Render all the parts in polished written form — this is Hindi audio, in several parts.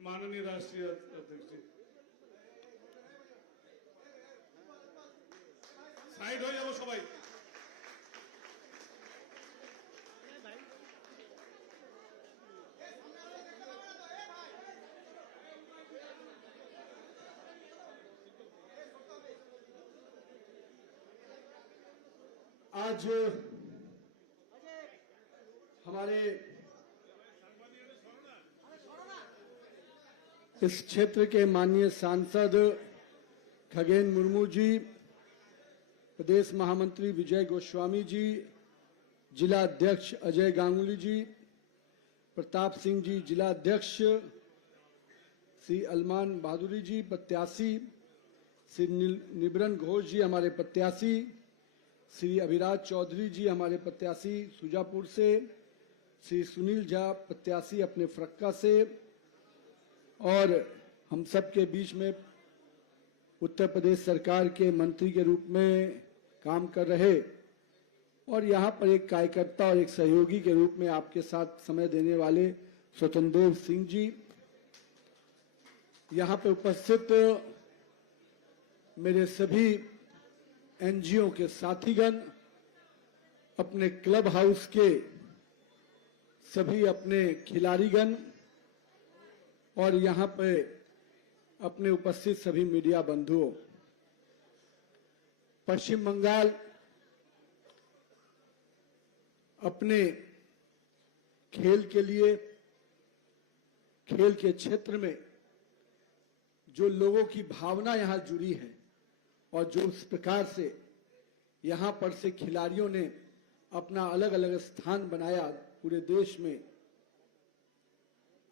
माननीय राष्ट्रीय अध्यक्ष जी साइड हो जाओ सबाई। आज हमारे इस क्षेत्र के माननीय सांसद खगेन मुर्मू जी, प्रदेश महामंत्री विजय गोस्वामी जी, जिला अध्यक्ष अजय गांगुली जी, प्रताप सिंह जी जिला अध्यक्ष, श्री अलमान बहादुरी जी प्रत्याशी, श्री निबरन घोष जी हमारे प्रत्याशी, श्री अभिराज चौधरी जी हमारे प्रत्याशी सुजापुर से, श्री सुनील झा प्रत्याशी अपने फरक्का से, और हम सब के बीच में उत्तर प्रदेश सरकार के मंत्री के रूप में काम कर रहे और यहाँ पर एक कार्यकर्ता और एक सहयोगी के रूप में आपके साथ समय देने वाले स्वतंत्र सिंह जी, यहाँ पे उपस्थित मेरे सभी एनजीओ के साथीगण, अपने क्लब हाउस के सभी अपने खिलाड़ीगण और यहाँ पे अपने उपस्थित सभी मीडिया बंधुओं, पश्चिम बंगाल अपने खेल के लिए, खेल के क्षेत्र में जो लोगों की भावना यहाँ जुड़ी है और जो उस प्रकार से यहाँ पर से खिलाड़ियों ने अपना अलग अलग स्थान बनाया पूरे देश में,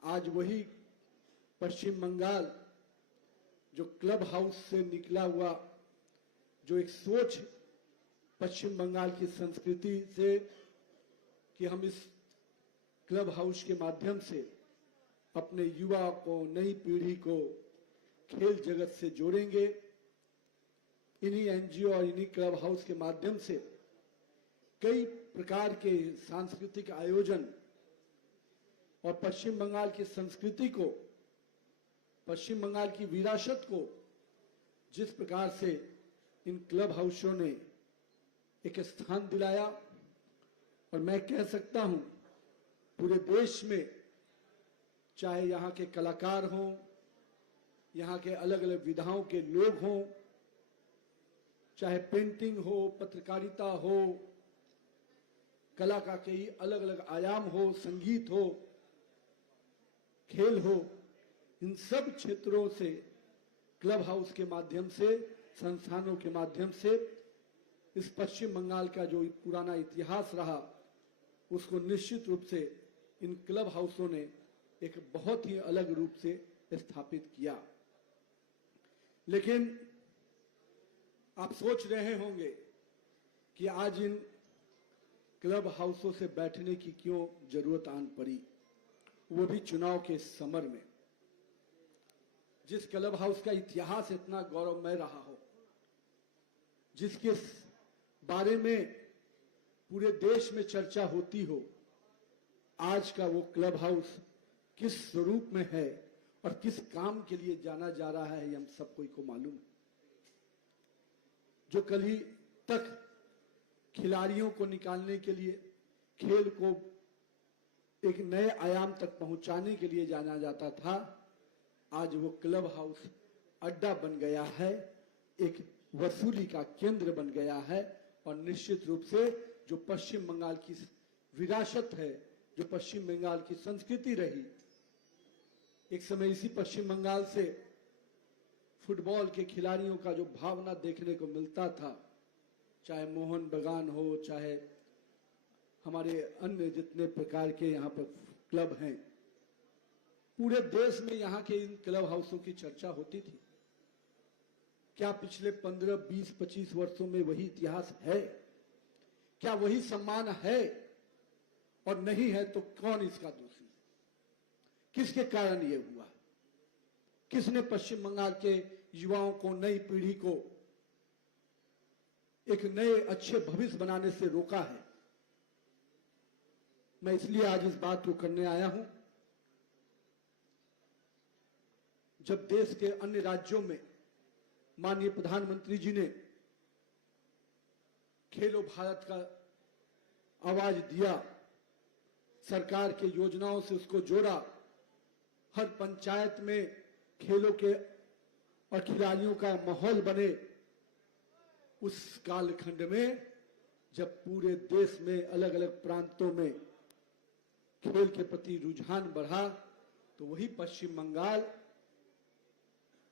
आज वही पश्चिम बंगाल जो क्लब हाउस से निकला हुआ जो एक सोच पश्चिम बंगाल की संस्कृति से कि हम इस क्लब हाउस के माध्यम से अपने युवा को, नई पीढ़ी को खेल जगत से जोड़ेंगे, इन्हीं एनजीओ और इन्हीं क्लब हाउस के माध्यम से कई प्रकार के सांस्कृतिक आयोजन और पश्चिम बंगाल की संस्कृति को, पश्चिम बंगाल की विरासत को जिस प्रकार से इन क्लब हाउसों ने एक स्थान दिलाया, और मैं कह सकता हूं पूरे देश में, चाहे यहाँ के कलाकार हों, यहाँ के अलग अलग विधाओं के लोग हों, चाहे पेंटिंग हो, पत्रकारिता हो, कला का कई अलग अलग आयाम हो, संगीत हो, खेल हो, इन सब क्षेत्रों से क्लब हाउस के माध्यम से, संस्थानों के माध्यम से इस पश्चिम बंगाल का जो पुराना इतिहास रहा उसको निश्चित रूप से इन क्लब हाउसों ने एक बहुत ही अलग रूप से स्थापित किया। लेकिन आप सोच रहे होंगे कि आज इन क्लब हाउसों से बैठने की क्यों जरूरत आन पड़ी, वो भी चुनाव के समर में। जिस क्लब हाउस का इतिहास इतना गौरवमय रहा हो, जिसके बारे में पूरे देश में चर्चा होती हो, आज का वो क्लब हाउस किस स्वरूप में है और किस काम के लिए जाना जा रहा है, हम सब कोई को मालूम है। जो कल ही तक खिलाड़ियों को निकालने के लिए, खेल को एक नए आयाम तक पहुंचाने के लिए जाना जाता था, आज वो क्लब हाउस अड्डा बन गया है, एक वसूली का केंद्र बन गया है। और निश्चित रूप से जो पश्चिम बंगाल की विरासत है, जो पश्चिम बंगाल की संस्कृति रही, एक समय इसी पश्चिम बंगाल से फुटबॉल के खिलाड़ियों का जो भावना देखने को मिलता था, चाहे मोहन बगान हो, चाहे हमारे अन्य जितने प्रकार के यहाँ पर क्लब हैं, पूरे देश में यहाँ के इन क्लब हाउसों की चर्चा होती थी। क्या पिछले 15, 20, 25 वर्षों में वही इतिहास है? क्या वही सम्मान है? और नहीं है तो कौन इसका दोषी? किसके कारण ये हुआ? किसने पश्चिम बंगाल के युवाओं को, नई पीढ़ी को एक नए अच्छे भविष्य बनाने से रोका है? मैं इसलिए आज इस बात को करने आया हूं जब देश के अन्य राज्यों में माननीय प्रधानमंत्री जी ने खेलो भारत का आवाज दिया, सरकार के योजनाओं से उसको जोड़ा, हर पंचायत में खेलों के और खिलाड़ियों का माहौल बने, उस कालखंड में जब पूरे देश में अलग अलग प्रांतों में खेल के प्रति रुझान बढ़ा, तो वही पश्चिम बंगाल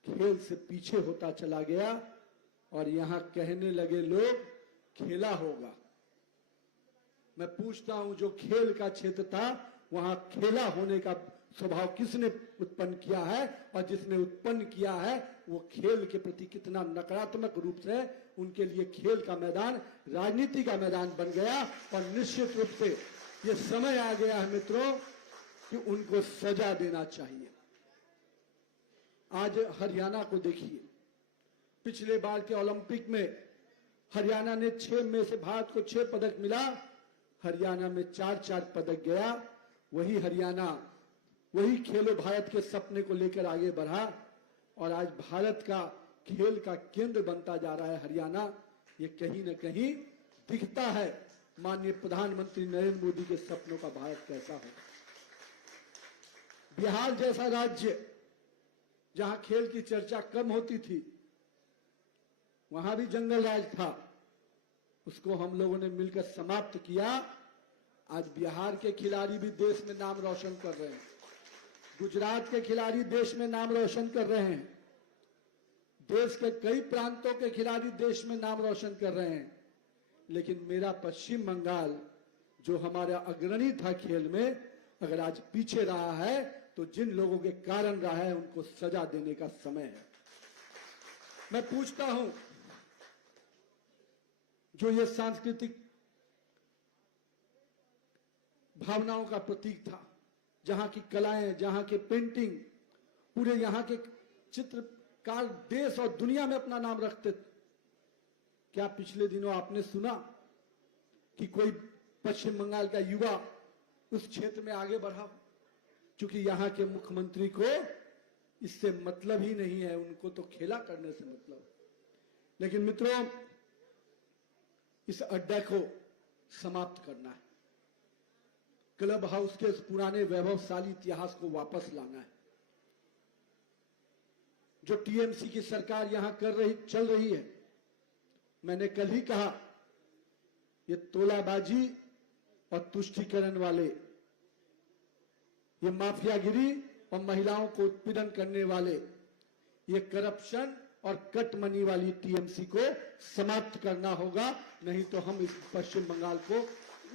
खेल से पीछे होता चला गया और यहां कहने लगे लोग खेला होगा। मैं पूछता हूं, जो खेल का क्षेत्र था वहां खेला होने का स्वभाव किसने उत्पन्न किया है, और जिसने उत्पन्न किया है वो खेल के प्रति कितना नकारात्मक रूप से उनके लिए खेल का मैदान राजनीति का मैदान बन गया। और निश्चित रूप से ये समय आ गया है मित्रों कि उनको सजा देना चाहिए। आज हरियाणा को देखिए, पिछले बार के ओलंपिक में हरियाणा ने 6 में से भारत को 6 पदक मिला, हरियाणा में 4-4 पदक गया। वही हरियाणा वही खेलो भारत के सपने को लेकर आगे बढ़ा और आज भारत का खेल का केंद्र बनता जा रहा है हरियाणा। ये कहीं न कहीं दिखता है माननीय प्रधानमंत्री नरेंद्र मोदी के सपनों का भारत कैसा हो। बिहार जैसा राज्य जहां खेल की चर्चा कम होती थी, वहां भी जंगल राज था, उसको हम लोगों ने मिलकर समाप्त किया। आज बिहार के खिलाड़ी भी देश में नाम रोशन कर रहे हैं, गुजरात के खिलाड़ी देश में नाम रोशन कर रहे हैं, देश के कई प्रांतों के खिलाड़ी देश में नाम रोशन कर रहे हैं। लेकिन मेरा पश्चिम बंगाल जो हमारा अग्रणी था खेल में, अगर आज पीछे रहा है तो जिन लोगों के कारण रहा है उनको सजा देने का समय है। मैं पूछता हूं, जो ये सांस्कृतिक भावनाओं का प्रतीक था, जहां की कलाएं, जहां के पेंटिंग, पूरे यहां के चित्रकार देश और दुनिया में अपना नाम रखते थे, क्या पिछले दिनों आपने सुना कि कोई पश्चिम बंगाल का युवा उस क्षेत्र में आगे बढ़ा? क्योंकि यहां के मुख्यमंत्री को इससे मतलब ही नहीं है, उनको तो खेला करने से मतलब। लेकिन मित्रों, इस अड्डा को समाप्त करना है, क्लब हाउस के इस पुराने वैभवशाली इतिहास को वापस लाना है। जो टीएमसी की सरकार यहां चल रही है, मैंने कल ही कहा, ये तोलाबाजी और तुष्टीकरण वाले, ये माफियागिरी और महिलाओं को उत्पीड़न करने वाले, ये करप्शन और कट मनी वाली टीएमसी को समाप्त करना होगा, नहीं तो हम इस पश्चिम बंगाल को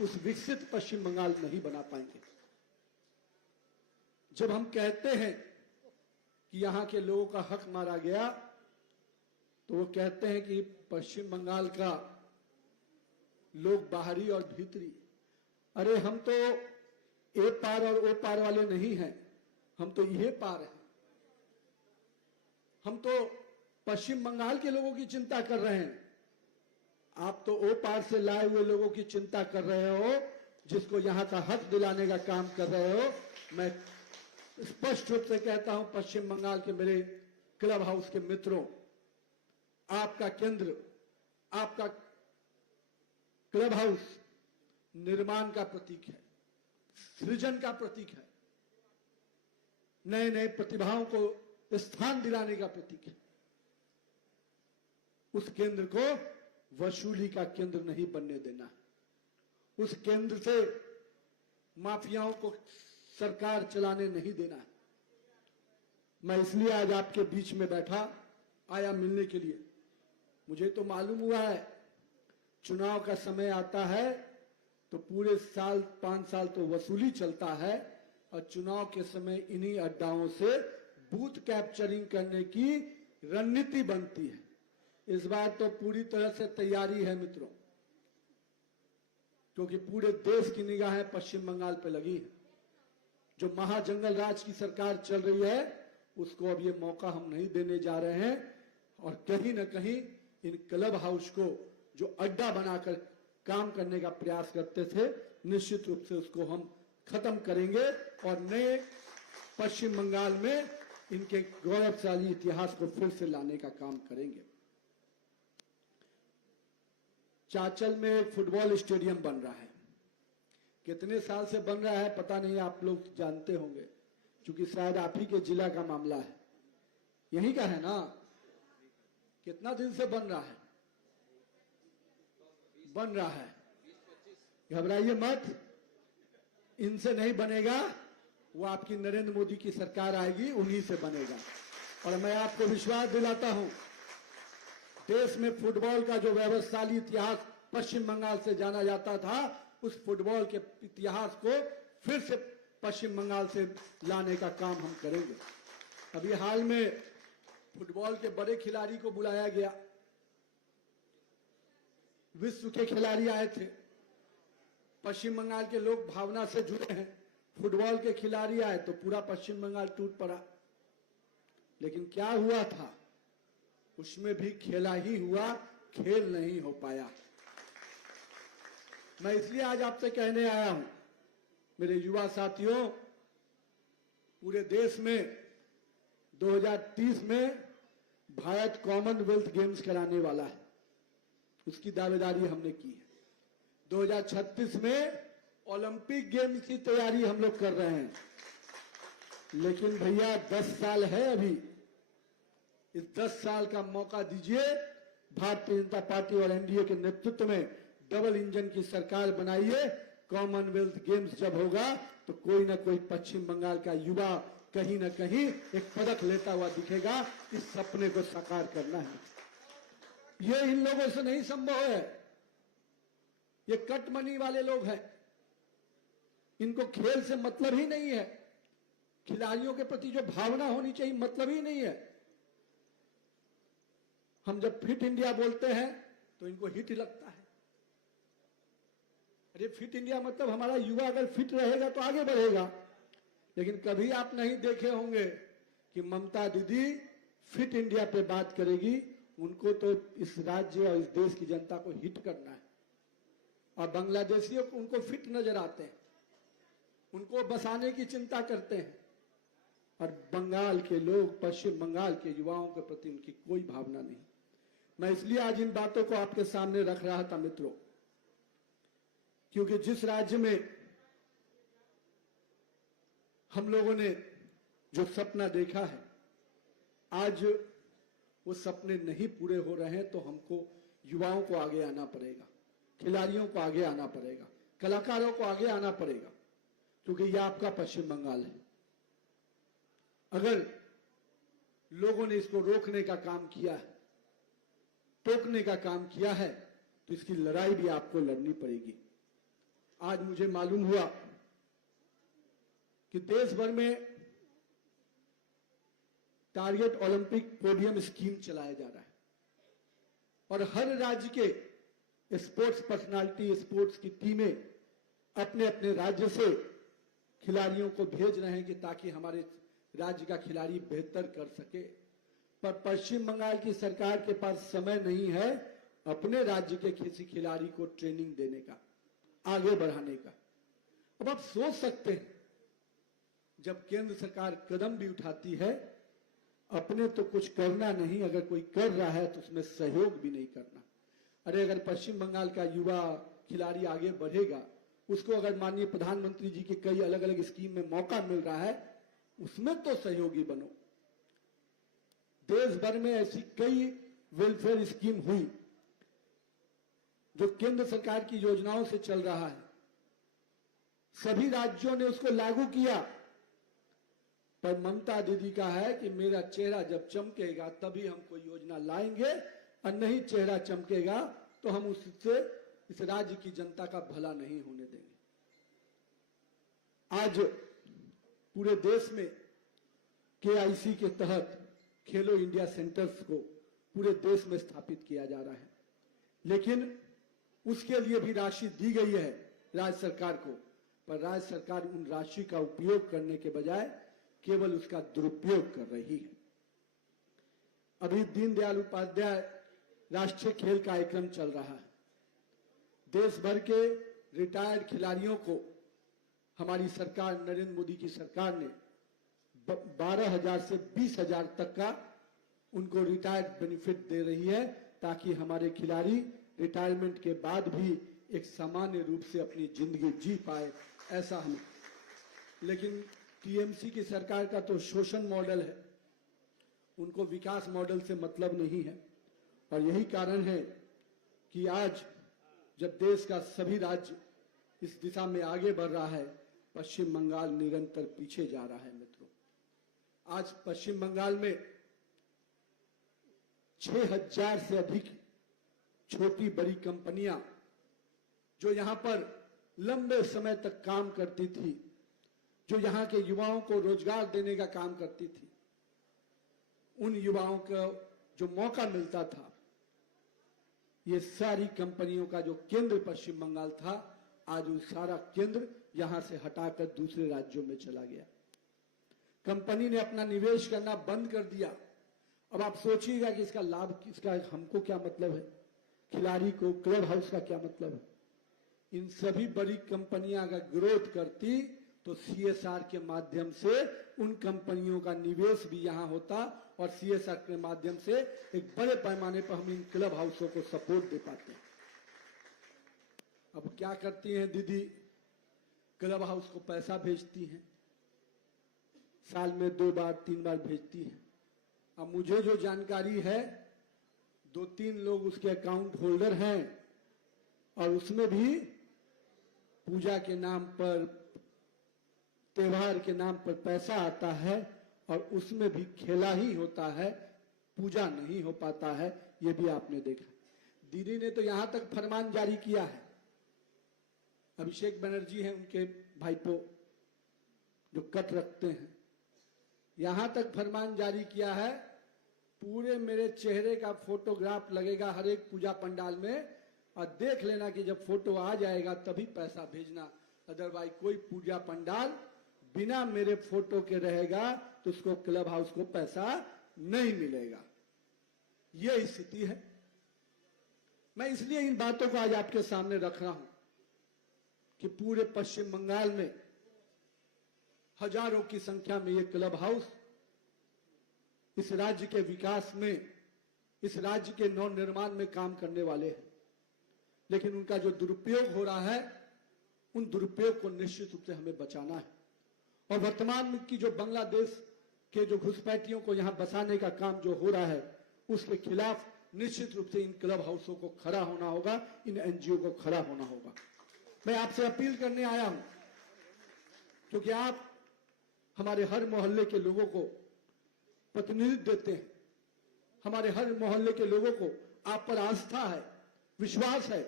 उस विकसित पश्चिम बंगाल नहीं बना पाएंगे। जब हम कहते हैं कि यहां के लोगों का हक मारा गया, तो वो कहते हैं कि पश्चिम बंगाल का लोग बाहरी और भीतरी। अरे हम तो ए पार और ओ पार वाले नहीं हैं, हम तो ये पार हैं। हम तो पश्चिम बंगाल के लोगों की चिंता कर रहे हैं, आप तो ओ पार से लाए हुए लोगों की चिंता कर रहे हो, जिसको यहां का हक दिलाने का काम कर रहे हो। मैं स्पष्ट रूप से कहता हूं, पश्चिम बंगाल के मेरे क्लब हाउस के मित्रों, आपका केंद्र, आपका क्लब हाउस निर्माण का प्रतीक है, सृजन का प्रतीक है, नए नए प्रतिभाओं को स्थान दिलाने का प्रतीक है। उस केंद्र को वसूली का केंद्र नहीं बनने देना है, उस केंद्र से माफियाओं को सरकार चलाने नहीं देना है। मैं इसलिए आज आपके बीच में बैठा आया मिलने के लिए। मुझे तो मालूम हुआ है, चुनाव का समय आता है तो पूरे साल 5 साल तो वसूली चलता है, और चुनाव के समय इन्हीं अड्डाओं से बूथ कैप्चरिंग करने की रणनीति बनती है। इस बार तो पूरी तरह से तैयारी है मित्रों, क्योंकि पूरे देश की निगाहें पश्चिम बंगाल पर लगी है। जो महाजंगल राज की सरकार चल रही है, उसको अब ये मौका हम नहीं देने जा रहे हैं, और कहीं न कहीं इन क्लब हाउस को जो अड्डा बनाकर काम करने का प्रयास करते थे, निश्चित रूप से उसको हम खत्म करेंगे और नए पश्चिम बंगाल में इनके गौरवशाली इतिहास को फिर से लाने का काम करेंगे। चाचल में एक फुटबॉल स्टेडियम बन रहा है। कितने साल से बन रहा है पता नहीं, आप लोग जानते होंगे, क्योंकि शायद आप ही के जिला का मामला है, यहीं का है ना। कितना दिन से बन रहा है? बन रहा है। घबराइए मत, इनसे नहीं बनेगा, वो आपकी नरेंद्र मोदी की सरकार आएगी, उन्हीं से बनेगा। और मैं आपको विश्वास दिलाता हूं, देश में फुटबॉल का जो वैभवशाली इतिहास पश्चिम बंगाल से जाना जाता था, उस फुटबॉल के इतिहास को फिर से पश्चिम बंगाल से लाने का काम हम करेंगे। अभी हाल में फुटबॉल के बड़े खिलाड़ी को बुलाया गया, विश्व के खिलाड़ी आए थे। पश्चिम बंगाल के लोग भावना से जुड़े हैं, फुटबॉल के खिलाड़ी आए तो पूरा पश्चिम बंगाल टूट पड़ा। लेकिन क्या हुआ था, उसमें भी खेला ही हुआ, खेल नहीं हो पाया। मैं इसलिए आज आपसे कहने आया हूं, मेरे युवा साथियों, पूरे देश में 2030 में भारत कॉमनवेल्थ गेम्स कराने वाला है, उसकी दावेदारी हमने की है। 2036 में ओलंपिक गेम्स की तैयारी हम लोग कर रहे हैं। लेकिन भैया 10 साल है अभी, इस 10 साल का मौका दीजिए। भारतीय जनता पार्टी और एनडीए के नेतृत्व में डबल इंजन की सरकार बनाइए। कॉमनवेल्थ गेम्स जब होगा तो कोई ना कोई पश्चिम बंगाल का युवा कहीं ना कहीं एक पदक लेता हुआ दिखेगा। इस सपने को साकार करना है। ये इन लोगों से नहीं संभव है, ये कट मनी वाले लोग हैं, इनको खेल से मतलब ही नहीं है। खिलाड़ियों के प्रति जो भावना होनी चाहिए, मतलब ही नहीं है। हम जब फिट इंडिया बोलते हैं तो इनको हिट लगता है। अरे फिट इंडिया मतलब हमारा युवा अगर फिट रहेगा तो आगे बढ़ेगा। लेकिन कभी आप नहीं देखे होंगे कि ममता दीदी फिट इंडिया पे बात करेगी। उनको तो इस राज्य और इस देश की जनता को हिट करना है। और बांग्लादेशियों को उनको फिट नजर आते हैं, उनको बसाने की चिंता करते हैं। और बंगाल के लोग, पश्चिम बंगाल के युवाओं के प्रति उनकी कोई भावना नहीं। मैं इसलिए आज इन बातों को आपके सामने रख रहा था मित्रों, क्योंकि जिस राज्य में हम लोगों ने जो सपना देखा है, आज वो सपने नहीं पूरे हो रहे हैं, तो हमको युवाओं को आगे आना पड़ेगा, खिलाड़ियों को आगे आना पड़ेगा, कलाकारों को आगे आना पड़ेगा, क्योंकि यह आपका पश्चिम बंगाल है। अगर लोगों ने इसको रोकने का काम किया है, टोकने का काम किया है, तो इसकी लड़ाई भी आपको लड़नी पड़ेगी। आज मुझे मालूम हुआ कि देश भर में टारगेट ओलंपिक पोडियम स्कीम चलाया जा रहा है और हर राज्य के स्पोर्ट्स पर्सनालिटी, स्पोर्ट्स की टीमें अपने अपने राज्य से खिलाड़ियों को भेज रहे हैं कि ताकि हमारे राज्य का खिलाड़ी बेहतर कर सके। पर पश्चिम बंगाल की सरकार के पास समय नहीं है अपने राज्य के किसी खिलाड़ी को ट्रेनिंग देने का, आगे बढ़ाने का। अब आप सोच सकते हैं, जब केंद्र सरकार कदम भी उठाती है, अपने तो कुछ करना नहीं, अगर कोई कर रहा है तो उसमें सहयोग भी नहीं करना। अरे अगर पश्चिम बंगाल का युवा खिलाड़ी आगे बढ़ेगा, उसको अगर माननीय प्रधानमंत्री जी की कई अलग अलग स्कीम में मौका मिल रहा है, उसमें तो सहयोगी बनो। देश भर में ऐसी कई वेलफेयर स्कीम हुई जो केंद्र सरकार की योजनाओं से चल रहा है, सभी राज्यों ने उसको लागू किया। पर ममता दीदी का है कि मेरा चेहरा जब चमकेगा तभी हम कोई योजना लाएंगे, और नहीं चेहरा चमकेगा तो हम उससे इस राज्य की जनता का भला नहीं होने देंगे। आज पूरे देश में केआईसी के तहत खेलो इंडिया सेंटर्स को पूरे देश में स्थापित किया जा रहा है, लेकिन उसके लिए भी राशि दी गई है राज्य सरकार को। पर राज्य सरकार उन राशि का उपयोग करने के बजाय केवल उसका दुरुपयोग कर रही है। अभी दीनदयाल उपाध्याय राष्ट्रीय खेल कार्यक्रम चल रहा है। देश भर के रिटायर्ड खिलाड़ियों को हमारी सरकार, नरेंद्र मोदी की सरकार ने 12,000 से 20,000 तक का उनको रिटायर्ड बेनिफिट दे रही है, ताकि हमारे खिलाड़ी रिटायरमेंट के बाद भी एक सामान्य रूप से अपनी जिंदगी जी पाए, ऐसा हम। लेकिन टीएमसी की सरकार का तो शोषण मॉडल है, उनको विकास मॉडल से मतलब नहीं है। और यही कारण है कि आज जब देश का सभी राज्य इस दिशा में आगे बढ़ रहा है, पश्चिम बंगाल निरंतर पीछे जा रहा है मित्रों। आज पश्चिम बंगाल में 6,000 से अधिक छोटी बड़ी कंपनियां जो यहां पर लंबे समय तक काम करती थी, जो यहां के युवाओं को रोजगार देने का काम करती थी, उन युवाओं को जो मौका मिलता था, ये सारी कंपनियों का जो केंद्र पश्चिम बंगाल था, आज वो सारा केंद्र यहां से हटाकर दूसरे राज्यों में चला गया। कंपनी ने अपना निवेश करना बंद कर दिया। अब आप सोचिएगा कि इसका लाभ किसका, हमको क्या मतलब है, खिलाड़ी को, क्लब हाउस का क्या मतलब है। इन सभी बड़ी कंपनियां अगर ग्रोथ करती तो सीएसआर के माध्यम से उन कंपनियों का निवेश भी यहां होता और सीएसआर के माध्यम से एक बड़े पैमाने पर हम इन क्लब हाउसों को सपोर्ट दे पाते हैं। अब क्या करती हैं दीदी, क्लब हाउस को पैसा भेजती हैं, साल में 2 बार 3 बार भेजती हैं। अब मुझे जो जानकारी है, 2-3 लोग उसके अकाउंट होल्डर हैं और उसमें भी पूजा के नाम पर, त्योहार के नाम पर पैसा आता है और उसमें भी खेला ही होता है, पूजा नहीं हो पाता है। ये भी आपने देखा। दीदी ने तो यहां तक फरमान जारी किया है, अभिषेक बनर्जी हैं उनके भाईपो जो कट रखते हैं, यहां तक फरमान जारी किया है, पूरे मेरे चेहरे का फोटोग्राफ लगेगा हर एक पूजा पंडाल में और देख लेना कि जब फोटो आ जाएगा तभी पैसा भेजना, अदरवाइज कोई पूजा पंडाल बिना मेरे फोटो के रहेगा तो उसको क्लब हाउस को पैसा नहीं मिलेगा। यह स्थिति है। मैं इसलिए इन बातों को आज आपके सामने रख रहा हूं कि पूरे पश्चिम बंगाल में हजारों की संख्या में ये क्लब हाउस इस राज्य के विकास में, इस राज्य के नव निर्माण में काम करने वाले हैं। लेकिन उनका जो दुरुपयोग हो रहा है, उन दुरुपयोग को निश्चित रूप से हमें बचाना है। और वर्तमान में की जो बांग्लादेश के जो घुसपैठियों को यहां बसाने का काम जो हो रहा है, उसके खिलाफ निश्चित रूप से इन क्लब हाउसों को खड़ा होना होगा, इन एनजीओ को खड़ा होना होगा। मैं आपसे अपील करने आया हूं क्योंकि आप हमारे हर मोहल्ले के लोगों को प्रतिनिधित्व देते हैं, हमारे हर मोहल्ले के लोगों को आप पर आस्था है, विश्वास है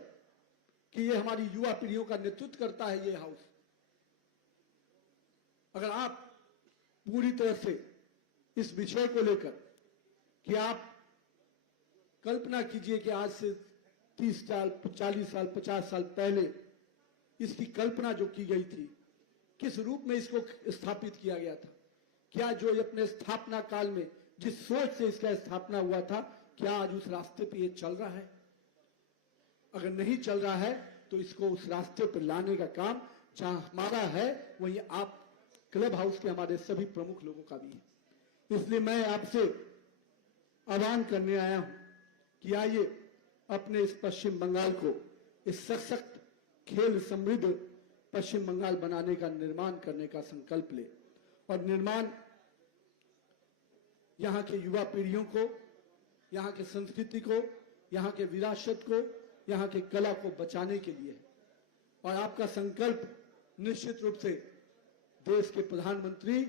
कि ये हमारी युवा पीढ़ियों का नेतृत्व करता है ये हाउस। अगर आप पूरी तरह से इस विषय को लेकर कि आप कल्पना कीजिए कि आज से 30 साल, 40 साल, 50 साल पहले इसकी कल्पना जो की गई थी, किस रूप में इसको स्थापित किया गया था, क्या जो अपने स्थापना काल में जिस सोच से इसका स्थापना हुआ था, क्या आज उस रास्ते पे ये चल रहा है? अगर नहीं चल रहा है तो इसको उस रास्ते पर लाने का काम जहां हमारा है वहीं आप क्लब हाउस के हमारे सभी प्रमुख लोगों का भी है। इसलिए मैं आपसे आह्वान करने आया हूं कि आइए अपने इस पश्चिम बंगाल को इस सशक्त, खेल समृद्ध पश्चिम बंगाल बनाने का, निर्माण करने का संकल्प ले। और निर्माण यहां के युवा पीढ़ियों को, यहां के संस्कृति को, यहां के विरासत को, यहां के कला को बचाने के लिए है। और आपका संकल्प निश्चित रूप से देश के प्रधानमंत्री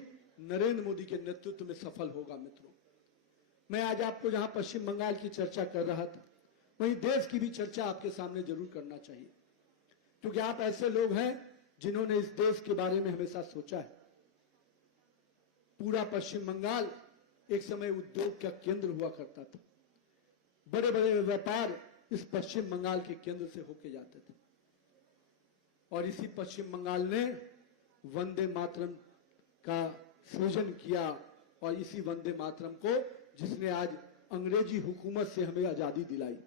नरेंद्र मोदी के नेतृत्व में सफल होगा। मित्रों, मैं आज आपको जहां पश्चिम बंगाल की चर्चा कर रहा था, वहीं देश की भी चर्चा आपके सामने जरूर करना चाहिए, क्योंकि आप ऐसे लोग हैं जिन्होंने इस देश के बारे में हमेशा सोचा है। पूरा पश्चिम बंगाल एक समय उद्योग का केंद्र हुआ करता था, बड़े बड़े व्यापार इस पश्चिम बंगाल के केंद्र से होके जाते थे। और इसी पश्चिम बंगाल ने वंदे मातरम का सृजन किया और इसी वंदे मातरम को जिसने आज अंग्रेजी हुकूमत से हमें आजादी दिलाई,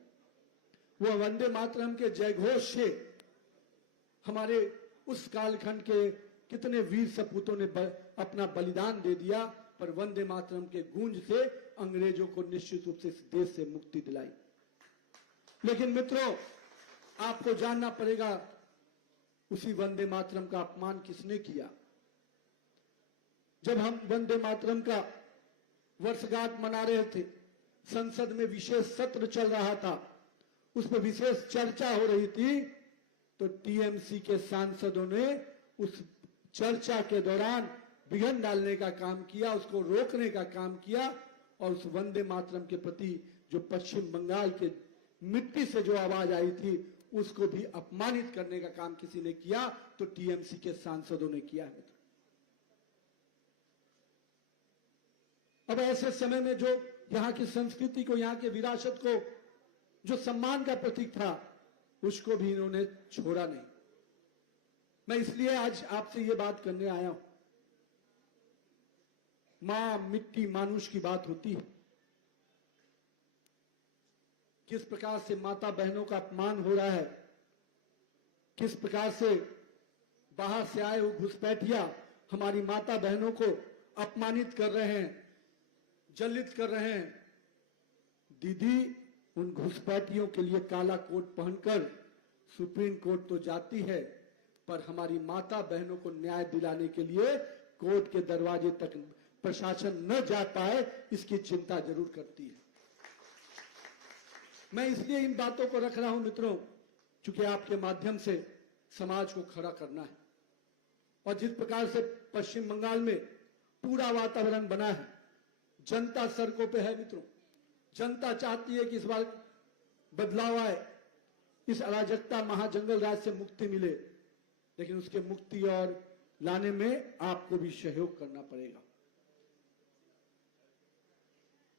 वो वंदे मातरम के जयघोष से हमारे उस कालखंड के कितने वीर सपूतों ने अपना बलिदान दे दिया, पर वंदे मातरम के गूंज से अंग्रेजों को निश्चित रूप से इस देश से मुक्ति दिलाई। लेकिन मित्रों, आपको जानना पड़ेगा उसी वंदे मातरम का अपमान किसने किया। जब हम वंदे मातरम का वर्षगांठ मना रहे थे, संसद में विशेष सत्र चल रहा था, उस पर विशेष चर्चा हो रही थी, तो टीएमसी के सांसदों ने उस चर्चा के दौरान विघ्न डालने का काम किया, उसको रोकने का काम किया, और उस वंदे मातरम के प्रति जो पश्चिम बंगाल के मिट्टी से जो आवाज आई थी, उसको भी अपमानित करने का काम किसी ने किया, तो टीएमसी के सांसदों ने किया है। अब ऐसे समय में जो यहां की संस्कृति को, यहां के विरासत को, जो सम्मान का प्रतीक था, उसको भी इन्होंने छोड़ा नहीं। मैं इसलिए आज आपसे ये बात करने आया हूं। मां, मिट्टी, मानुष की बात होती है। किस प्रकार से माता बहनों का अपमान हो रहा है, किस प्रकार से बाहर से आए हुए घुसपैठिया हमारी माता बहनों को अपमानित कर रहे हैं, जलित कर रहे हैं। दीदी उन घुसपैठियों के लिए काला कोट पहनकर सुप्रीम कोर्ट तो जाती है, पर हमारी माता बहनों को न्याय दिलाने के लिए कोर्ट के दरवाजे तक प्रशासन न जा पाए, इसकी चिंता जरूर करती है। मैं इसलिए इन बातों को रख रहा हूं मित्रों, क्योंकि आपके माध्यम से समाज को खड़ा करना है। और जिस प्रकार से पश्चिम बंगाल में पूरा वातावरण बना है, जनता सड़कों पे है मित्रों, जनता चाहती है कि इस बार बदलाव आए, इस अराजकता महाजंगल राज से मुक्ति मिले, लेकिन उसके मुक्ति और लाने में आपको भी सहयोग करना पड़ेगा।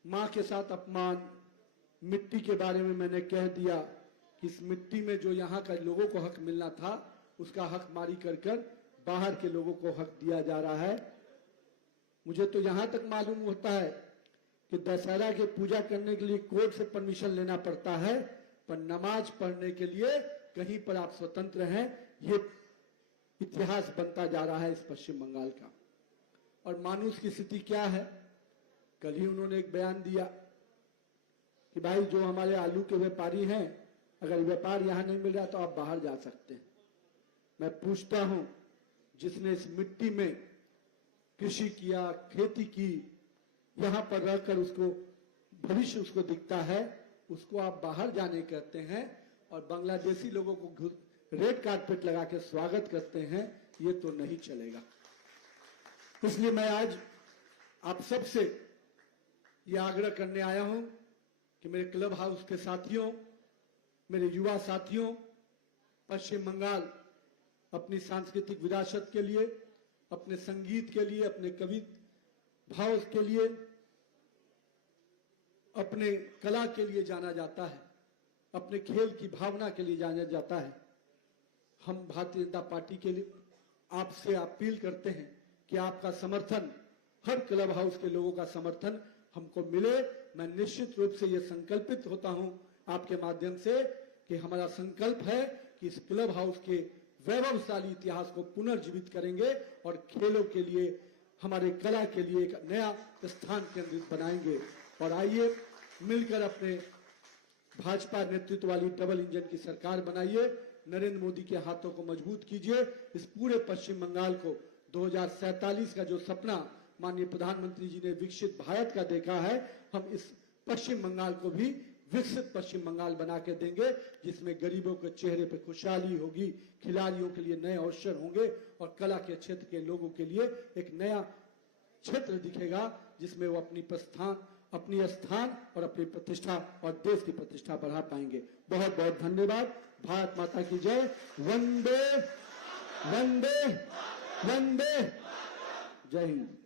मां के साथ अपमान, मिट्टी के बारे में मैंने कह दिया कि इस मिट्टी में जो यहां का लोगों को हक मिलना था, उसका हक मारी कर बाहर के लोगों को हक दिया जा रहा है। मुझे तो यहां तक मालूम होता है कि दशहरा की पूजा करने के लिए कोर्ट से परमिशन लेना पड़ता है, पर नमाज पढ़ने के लिए कहीं पर आप स्वतंत्र हैं। ये इतिहास बनता जा रहा है इस पश्चिम बंगाल का। और मानुष की स्थिति क्या है? कल ही उन्होंने एक बयान दिया कि भाई जो हमारे आलू के व्यापारी हैं, अगर व्यापार यहां नहीं मिल रहा तो आप बाहर जा सकते हैं। मैं पूछता हूं, जिसने इस मिट्टी में कृषि किया, खेती की, यहां पर रहकर उसको भविष्य उसको दिखता है, उसको आप बाहर जाने कहते हैं और बांग्लादेशी लोगों को रेड कारपेट लगा के स्वागत करते हैं। ये तो नहीं चलेगा। इसलिए मैं आज आप सबसे ये आग्रह करने आया हूं कि मेरे क्लब हाउस के साथियों, मेरे युवा साथियों, पश्चिम बंगाल अपनी सांस्कृतिक विरासत के लिए, अपने संगीत के लिए, अपने कवि भाव के लिए, अपने कला के लिए जाना जाता है, अपने खेल की भावना के लिए जाना जाता है। हम भारतीय जनता पार्टी के लिए आपसे अपील करते हैं कि आपका समर्थन, हर क्लब हाउस के लोगों का समर्थन हमको मिले। मैं निश्चित रूप से यह संकल्पित होता हूं आपके माध्यम से कि हमारा संकल्प है कि इस क्लब हाउस के वैभवशाली इतिहास को पुनर्जीवित करेंगे और खेलों के लिए, हमारे कला के लिए एक नया स्थान केंद्रित बनाएंगे। और आइए मिलकर अपने भाजपा नेतृत्व वाली डबल इंजन की सरकार बनाइए, नरेंद्र मोदी के हाथों को मजबूत कीजिए। इस पूरे पश्चिम बंगाल को 2047 का जो सपना माननीय प्रधानमंत्री जी ने विकसित भारत का देखा है, हम इस पश्चिम बंगाल को भी विकसित पश्चिम बंगाल बना के देंगे, जिसमें गरीबों के चेहरे पे खुशहाली होगी, खिलाड़ियों के लिए नए अवसर होंगे और कला के क्षेत्र के लोगों के लिए एक नया क्षेत्र दिखेगा, जिसमें वो अपनी स्थान और अपनी प्रतिष्ठा और देश की प्रतिष्ठा बढ़ा पाएंगे। बहुत बहुत धन्यवाद। भारत माता की जय। वंदे वंदे वंदे। जय हिंद।